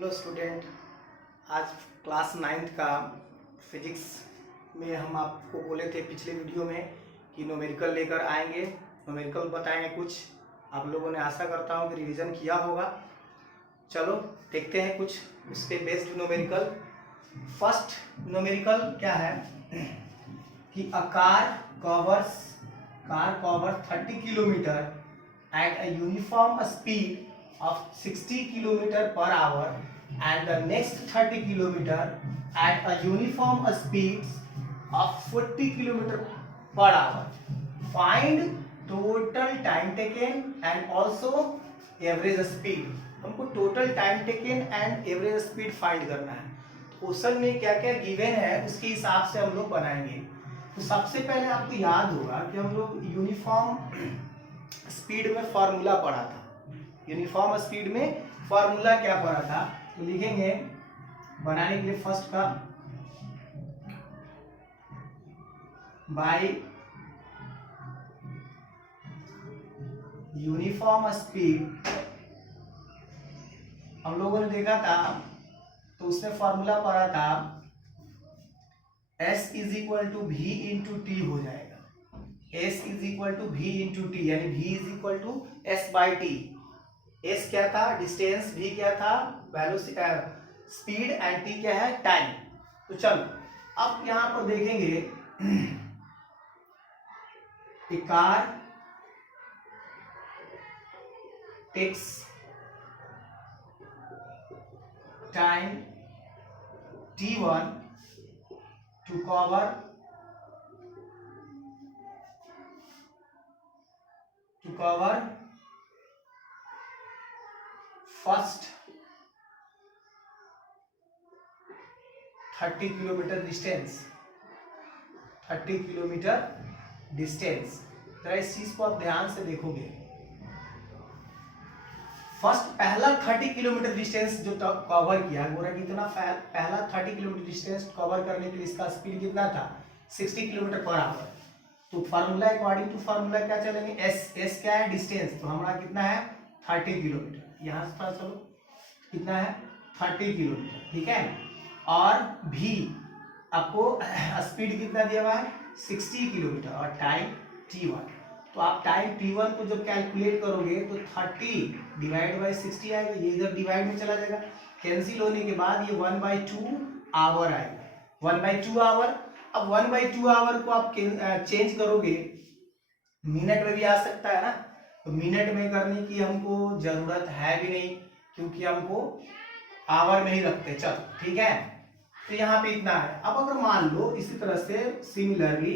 Hello student, आज class 9th का physics में हम आपको बोले थे पिछले वीडियो में कि न्यूमेरिकल लेकर आएंगे, न्यूमेरिकल बताएंगे कुछ। आप लोगों ने आशा करता हूँ कि रिवीजन किया होगा। चलो देखते हैं कुछ उसके बेस्ड न्यूमेरिकल। फर्स्ट न्यूमेरिकल क्या है कि a car covers 30 kilometre at a uniform speed of 60 km per hour and the next 30 km at a uniform speed of 40 km per hour. Find total time taken and also average speed. हमको total time taken and average speed find करना है। तो question में क्या क्या given है उसके हिसाब से हम लोग बनाएंगे। तो सबसे पहले आपको याद होगा कि हम लोग यूनिफॉर्म स्पीड में फॉर्मूला पढ़ा था। यूनिफॉर्म स्पीड में फॉर्मूला क्या पढ़ा था, तो लिखेंगे बनाने के लिए फर्स्ट का बाय यूनिफॉर्म स्पीड हम लोगों ने देखा था, तो उसमें फॉर्मूला पढ़ा था S is equal to v into t हो जाएगा। S is equal to v into t, यानी V is equal to S by t. S क्या था डिस्टेंस, V क्या था वेलोसिटी स्पीड एंड T क्या है टाइम। तो चलो अब यहां पर देखेंगे a car takes time T1 to cover first 30 kilometre distance. 30 kilometre distance, जरा इस चीज को आप ध्यान से देखोगे। फर्स्ट पहला 30 किलोमीटर डिस्टेंस जो कवर किया, गोरा कितना पहला 30 किलोमीटर डिस्टेंस कवर करने के लिए इसका स्पीड कितना था 60 किलोमीटर पर आवर। तो फार्मूला अकॉर्डिंग टू फार्मूला क्या चलेंगे, एस क्या है डिस्टेंस, तो हमारा कितना है 30 किलोमीटर। यहाँ से पता चलो कितना है 30 किलोमीटर, ठीक है। और भी आपको स्पीड कितना दिया हुआ है 60 किलोमीटर और टाइम T1। तो आप टाइम T1 को जब कैलकुलेट करोगे तो 30 डिवाइड बाई 60 आएगा, ये इधर डिवाइड में चला जाएगा। कैंसिल होने के बाद ये 1/2 आवर आएगा, 1/2 आवर। अब 1/2 आवर को आप चेंज करोगे मिनट में भी आ सकता है ना, तो मिनट में करने की हमको जरूरत है भी नहीं क्योंकि हमको आवर में ही रखते। चलो ठीक है, तो यहाँ पे इतना है। अब अगर मान लो इसी तरह से सिमिलरली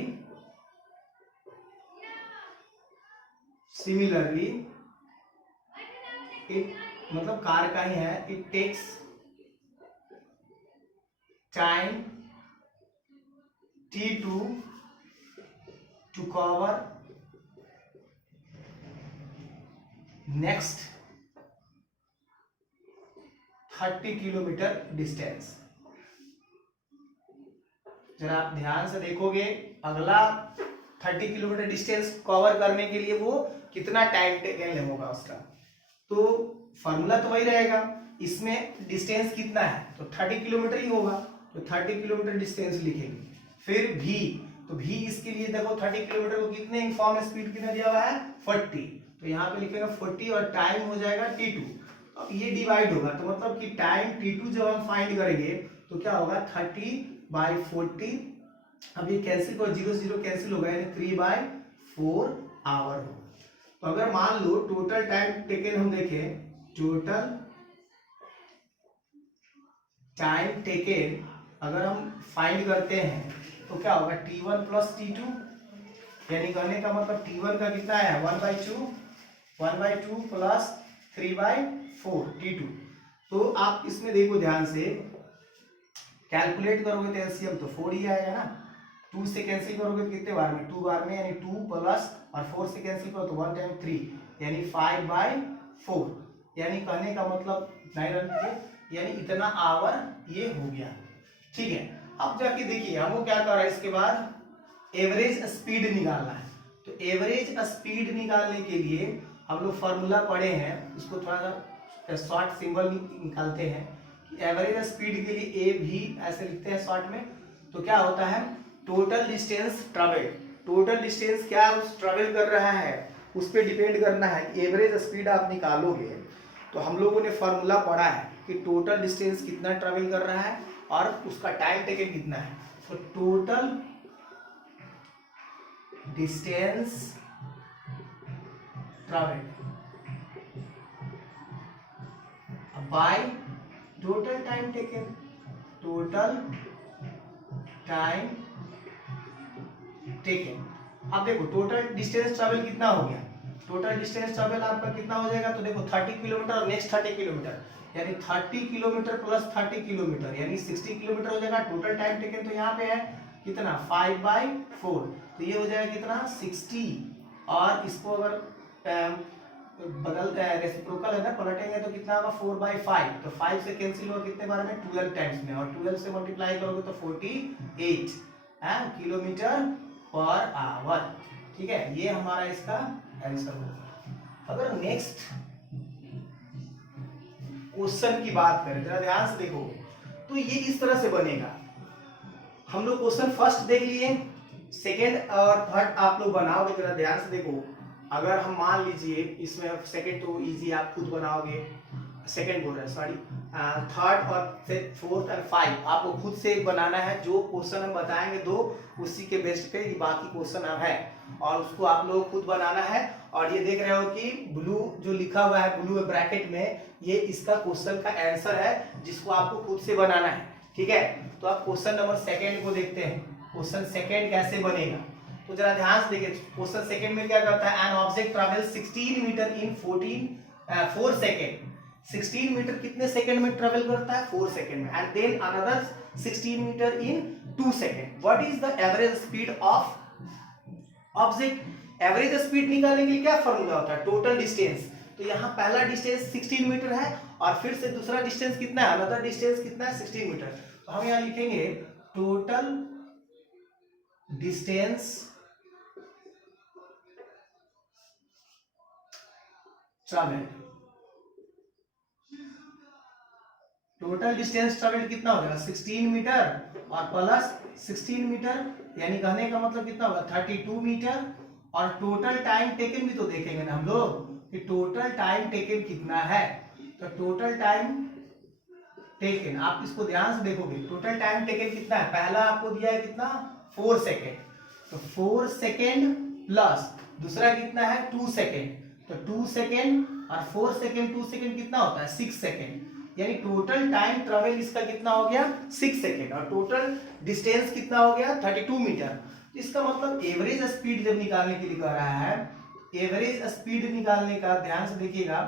इट मतलब कार का ही है, it takes time T2 to cover next 30 kilometre distance. जरा आप ध्यान से देखोगे, अगला 30 किलोमीटर डिस्टेंस कवर करने के लिए वो कितना टाइम टेकन होगा उसका, तो फॉर्मूला तो वही रहेगा। इसमें डिस्टेंस कितना है तो 30 किलोमीटर ही होगा, तो 30 किलोमीटर डिस्टेंस लिखेंगे। फिर V, तो V इसके लिए देखो 30 किलोमीटर को कितने यूनिफॉर्म स्पीड कितना दिया हुआ है 40, तो यहाँ पे लिखेगा 40 और टाइम हो जाएगा T2। अब ये डिवाइड होगा तो मतलब कि टाइम T2 जब हम फाइंड करेंगे तो क्या होगा 30/40। अब ये कैंसिल करो, 0 0 कैंसिल होगा, यानी 3/4 आवर होगा। तो अगर मान लो टोटल टाइम टेकन हम देखें, टोटल टाइम टेकन अगर हम फाइंड करते हैं तो क्या होगा T1 प्लस T2, यानी कहने का मतलब T1 का कितना है 1/2 प्लस 3/4 T2। तो आप इसमें देखो ध्यान से, कैलकुलेट करोगे तो एलसीएम तो 4 ही आएगा ना। 2 से कैंसिल करोगे तो कितने बार में 2 बार में, यानी 2 प्लस और 4 से कैंसिल करो तो 1 टाइम 3 यानी 5/4, यानी कहने का मतलब नहीं रखिए, यानी इतना आवर ये हो गया, ठीक है। अब जाके देखिए हमको क्या कर रहा है, इसके बाद एवरेज स्पीड निकालना है। तो एवरेज स्पीड निकालने के लिए हम लोग फॉर्मूला पढ़े हैं, उसको थोड़ा सा शॉर्ट सिंबल निकालते हैं। एवरेज स्पीड के लिए ए भी ऐसे लिखते हैं शॉर्ट में। तो क्या होता है, total distance travel, total distance क्या ट्रेवल कर रहा है उस पर डिपेंड करना है। एवरेज स्पीड आप निकालोगे तो हम लोगों ने फॉर्मूला पढ़ा है कि टोटल डिस्टेंस कितना ट्रेवल कर रहा है और उसका टाइम टेकन कितना है। तो total distance travel by total time taken, total time taken. अब देखो टोटल डिस्टेंस ट्रेवल कितना हो गया, टोटल डिस्टेंस ट्रेवल आपका कितना हो जाएगा, तो देखो 30 किलोमीटर और नेक्स्ट 30 किलोमीटर, यानी 30 किलोमीटर प्लस 30 किलोमीटर यानी 60 किलोमीटर हो जाएगा। टोटल टाइम टेकन तो यहाँ पे है कितना 5/4, तो ये हो जाएगा कितना 60। और इसको अगर बदल रेसिप्रोकल है ना, पलटेंगे तो कितना होगा 4/5, तो 5 से कैंसिल होगा कितने बार में 12 टाइम्स में, और 12 से मल्टीप्लाई करोगे तो 48 किलोमीटर पर आवर। ठीक है, ये हमारा इसका आंसर होगा। अगर नेक्स्ट क्वेश्चन की बात करें, जरा ध्यान से देखो, तो ये इस तरह से बनेगा। हम लोग क्वेश्चन फर्स्ट देख लिए, सेकेंड और थर्ड आप लोग बनाओगे, जरा ध्यान से देखो। अगर हम मान लीजिए इसमें सेकेंड तो इजी आप खुद बनाओगे, सेकेंड बोल रहे हैं सॉरी, थर्ड और फोर्थ और 5 आपको खुद से बनाना है। जो क्वेश्चन हम बताएंगे दो, उसी के बेस्ट पे ये बाकी क्वेश्चन है और उसको आप लोग खुद बनाना है। और ये देख रहे हो कि ब्लू जो लिखा हुआ है ब्लू ब्रैकेट में, ये इसका क्वेश्चन का आंसर है जिसको आपको खुद से बनाना है। ठीक है, तो आप क्वेश्चन नंबर सेकेंड को देखते हैं, क्वेश्चन सेकेंड कैसे बनेगा। तो जरा ध्यान से देखिए, क्वेश्चन सेकेंड में क्या करता है, an object travel 16 metre in 4 second. 16 metre कितने सेकंड में ट्रेवल करता है, 4 सेकंड में, and then another 16 metre in 2 second. What is the average speed of object. Average speed निकालने के लिए क्या फॉर्मूला होता है, टोटल डिस्टेंस। तो यहाँ पहला डिस्टेंस 16 मीटर है और फिर से दूसरा डिस्टेंस कितना है, अनदर डिस्टेंस कितना है 16 मीटर। तो हम यहाँ लिखेंगे total distance travel, total distance travel कितना हो जाएगा 16 मीटर और प्लस 16 मीटर, यानी कहने का मतलब कितना होगा 32 मीटर। और टोटल टाइम टेकन भी तो देखेंगे ना हम लोग कि टोटल टाइम टेकन कितना है। तो टोटल टाइम टेकन आप इसको ध्यान से देखोगे, टोटल टाइम टेकन कितना है, पहला आपको दिया है कितना 4 सेकेंड, तो 4 सेकेंड प्लस दूसरा कितना है 2 सेकेंड, तो 2 सेकेंड और 4 सेकेंड 2 सेकेंड कितना होता है 6 सेकेंड, यानी टोटल टाइम ट्रेवल इसका कितना हो गया 6 सेकेंड। और टोटल डिस्टेंस कितना हो गया 32 मीटर। इसका मतलब एवरेज स्पीड जब निकालने के लिए कह रहा है, एवरेज स्पीड निकालने का ध्यान से देखिएगा,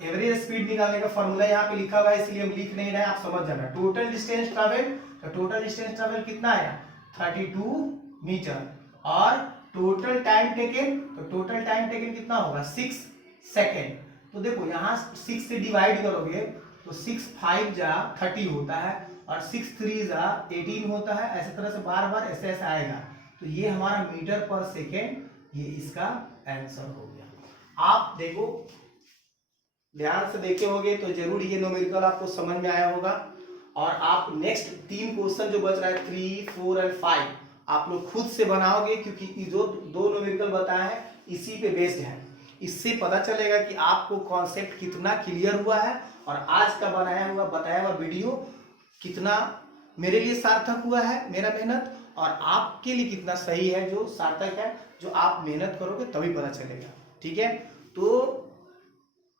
एवरेज स्पीड निकालने का फॉर्मूला यहाँ पे लिखा हुआ है इसलिए हम लिख नहीं रहे, आप समझ जाना। टोटल डिस्टेंस ट्रेवल, तो टोटल डिस्टेंस ट्रेवल कितना आया 32 मीटर, और टोटल टाइम टेकन, तो टोटल टाइम टेकन कितना होगा 6 सेकेंड। तो देखो यहाँ 6 से डिवाइड करोगे तो 6 5 जा 30 होता है और 6 3 जा 18 होता है, ऐसे तरह से बार बार ऐसे ऐसे आएगा। तो ये हमारा मीटर पर सेकेंड, ये इसका आंसर हो गया। आप देखो ध्यान से देखे होंगे तो जरूर ये न्यूमेरिकल आपको समझ में आया होगा। और आप नेक्स्ट 3 क्वेश्चन जो बच रहा है 3 4 और 5 आप लोग खुद से बनाओगे, क्योंकि जो 2 न्यूमेरिकल बताया है इसी पे बेस्ड है। इससे पता चलेगा कि आपको कॉन्सेप्ट कितना क्लियर हुआ है और आज का बताया हुआ वीडियो कितना मेरे लिए सार्थक हुआ है मेरा मेहनत, और आपके लिए कितना सही है जो सार्थक है, जो आप मेहनत करोगे तभी पता चलेगा। ठीक है, तो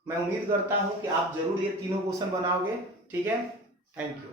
मैं उम्मीद करता हूं कि आप जरूर ये तीनों क्वेश्चन बनाओगे। ठीक है, थैंक यू।